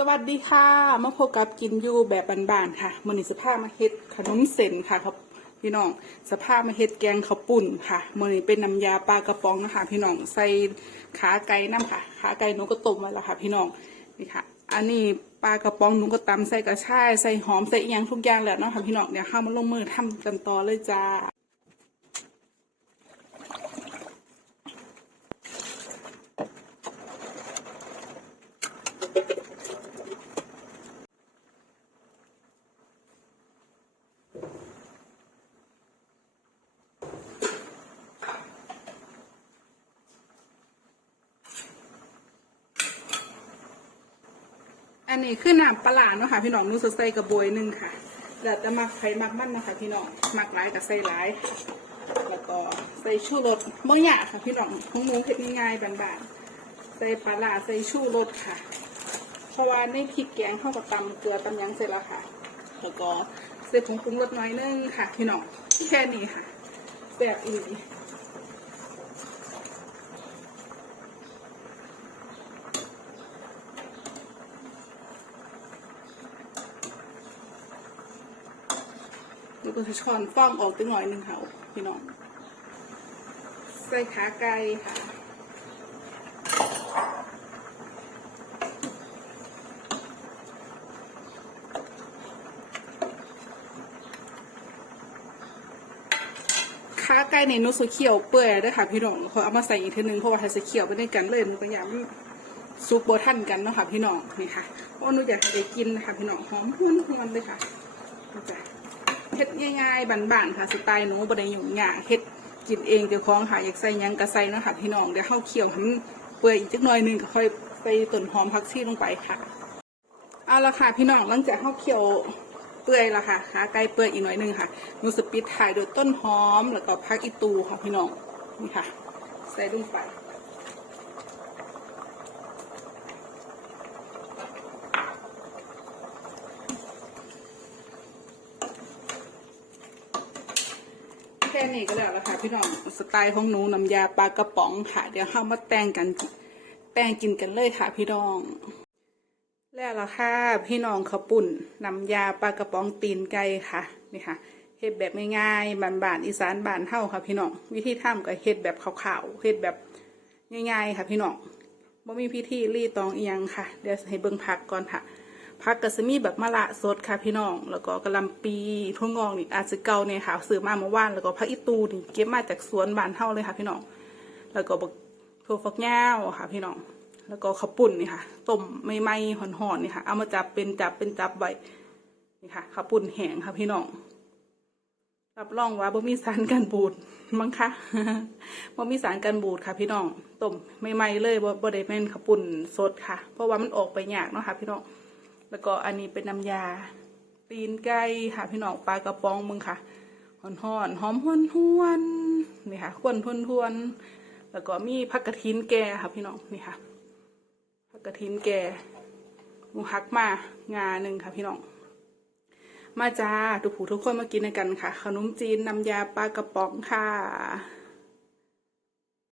สวัสดีค่ะมาพบกับกินยูแบบบานๆค่ะมือนี้สภาพมาเฮ็ดขนมเส้นค่ะครับพี่น้องสภาพมาเฮ็ดแกงข้าวปุ่นค่ะมือนี้เป็นน้ำยาปลากระป๋องนะคะพี่น้องใส่ขาไก่น้ำค่ะ ขาไก่หนูก็ต้มไว้แล้วค่ะ พี่น้องนี่ค่ะ อันนี้ปลากระป๋องหนูก็ตำใส่กระชายใส่หอมใส่อีหยังทุกอย่างแล้วเนาะค่ะพี่น้องเดี๋ยวข้ามาลงมือทำกันต่อเลยจ้า นนี้คือน้ำปลาร้าเนาะค่ะ พี่น้องนูจะใส่กระบวยหนึ่งค่ะแล้วแต่มักไข่มักมันนาะคะพี่น้องมักร้ายกับใส่ร้าย แล้วก็ใส่ชูรสบ่อยากค่ะพี่น้องของหนูเฮ็ดง่ายๆบานๆใส่ปลาร้าใส่ชูรสค่ะ เพราะว่าในพริกแกงเข้ากับตำเกลือตำยังเสร็จแล้วค่ะ แล้วก็ใส่ผงปรุงรสน้อยนึงค่ะ พี่น้องแค่นี้ค่ะแบบอีก แล้วก็จะช้อนฟ้องออกตั้งหน่อยหนึ่งค่ะพี่น้อง ใส่ขาไก่ค่ะขาไก่ในนุสเขียวเปื่อยด้วยค่ะพี่น้องเขาเอามาใส่อีกทีนึงเพราะว่าถ้าจะเขียวไปด้วยกันเลยมันก็ยามซุปโบทันกันเนาะค่ะพี่น้องนี่ค่ะเพราะว่าหนูอยากให้ได้กินนะคะพี่น้องหอมหุ่นของมันเลยค่ะจ้ะ เฮ็ดง่ายๆบ้านๆค่ะสไตล์หนูบ่ได้ยุ่งยากเฮ็ดกินเองเจ้าของค่ะอยากใส่หยังก็ใส่เนาะค่ะพี่น้องเดี๋ยวเฮาเคี่ยวให้เปื่อยอีกจักหน่อยนึงก็ค่อยใส่ต้นหอมผักชีลงไปค่ะเอาละค่ะพี่น้องหลังจากเฮาเคี่ยวเปื่อยละค่ะขาไก่เปื่อยอีกหน่อยนึงค่ะหนูสปิดท้ายด้วยต้นหอมแล้วก็ผักอีตูค่ะพี่น้องนี่ค่ะ ใส่ลงไป ค่นี้ก็แล้วละค่ะพี่น้องสไตล์ของหนูน้ำยาปลากระป๋องค่ะ เดี๋ยวเข้ามาแต่งกันแต่งกินกันเลยค่ะพี่น้อง แล้วละค่ะพี่น้องข้าวปุ่นน้ำยาปลากระป๋องตีนไก่ค่ะนี่ค่ะเฮ็ดแบบง่ายๆบานๆอีสานบานเท่าค่ะพี่น้องวิธีทำก็เฮ็ดแบบขาวๆเฮ็ดแบบง่ายๆค่ะพี่น้องบ่มีพิธีรีตองเอียงค่ะ เดี๋ยวให้เบิ่งผักก่อนค่ะ ผักกระสมีแบบมะละสดค่ะพี่น้อง แล้วก็กระหลำปีทั่วงอกนี่อาจจะเก่าเนี่ยค่ะซื้อมาเมื่อวานแล้วก็ผักอีตูนี่เก็บมาจากสวนบ้านเฮาเลยค่ะพี่น้อง แล้วก็บักถั่วฝักยาวค่ะ พี่น้อง แล้วก็ข้าวปุ่นนี่ค่ะต้มไม่ไหม้ห่อนๆนี่ค่ะ เอามาจับเป็นจับเป็นจับไว้นี่ค่ะข้าวปุ่นแห้งค่ะพี่น้องรับรองว่าบ่มีสารกันบูดมั้งคะบ่มีสารกันบูดค่ะ พี่น้องต้มไม่ไหม้เลยบ่บ่ได้แม่นข้าวปุ่นสดค่ะ เพราะว่ามันออกไปยากเนาะค่ะ พี่น้อง แล้วก็อันนี้เป็นน้ำยา ตีนไก่ค่ะพี่น้องปลากระป๋องมึงค่ะหอนหอนหอมหวนหวนนี่ค่ะควนทวนทวนแล้วก็มีผักกระถินแก่ค่ะพี่น้องนี่ค่ะผักกระถินแก่หมูหักมางาหนึ่งค่ะพี่น้องมาจ้าทุกผู้ทุกคนมากินกันค่ะ ขนมจีนน้ำยาปลากระป๋องค่ะ